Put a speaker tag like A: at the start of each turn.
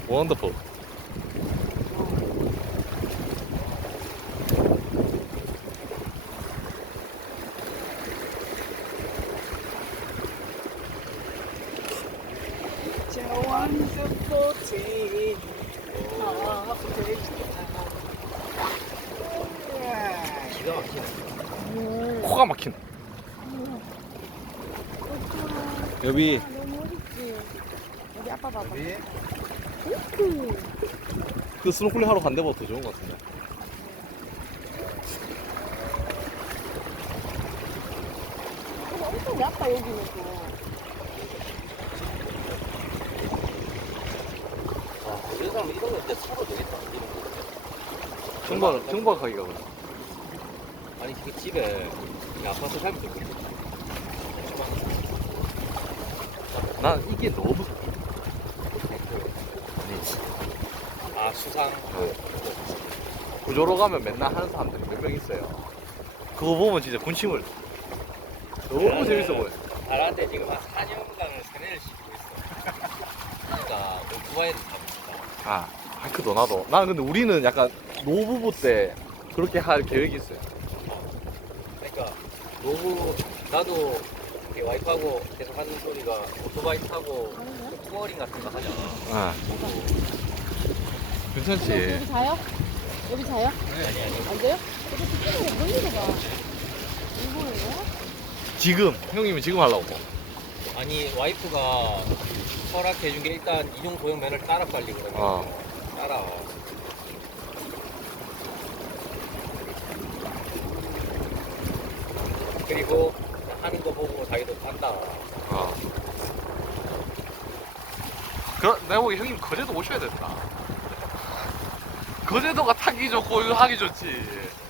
A: 원더풀.
B: 기가 막히네.
A: 코가 막힌. 여기
C: 너무 어렵지. 여기 아빠 봐봐.
B: 여기
A: 그 스노클링 하러 간 데보다 더 좋은 것 같은데.
C: 근데 엄청 얕다 여기는 또.
B: 아, 이런 사람 이런 거 진짜 사도 되겠다. 이런 거.
A: 경박하기가 그래.
B: 아니 그 집에 이 아파트 살면 좋겠다.
A: 난 이게 너무 무서워.
B: 아 수상.
A: 구조로 가면 맨날 하는 사람들이 몇 명 있어요. 그거 보면 진짜 군침을. 너무 재밌어 보여.
B: 나한테 지금 한 4년간을 세뇌를 시키고 있어. 그러니까 오토바이를 타고 싶다.
A: 아, 하이크도 나도. 나는 근데 우리는 약간 노부부 때 그렇게 할 계획이 있어요.
B: 그러니까 노후 나도 이렇게 와이프하고 계속 하는 소리가 오토바이 타고 투어링 같은 거 하잖아.
A: 아, 괜찮지.
C: 여기 자요? 여기 자요?
B: 아니 아니.
C: 안 돼요? 이거 특별히 멀리서 봐. 이거예요?
A: 지금 형님은 지금 하려고.
B: 아니 와이프가 허락해 준 게 일단 이용 소형 면허를 따라 빨리 그러면 따라. 그리고 하는 거 보고 자기도 한다.
A: 어. 내가 보기 형님 거제도 오셔야 된다. 거제도가 타기 좋고 이거 하기 좋지.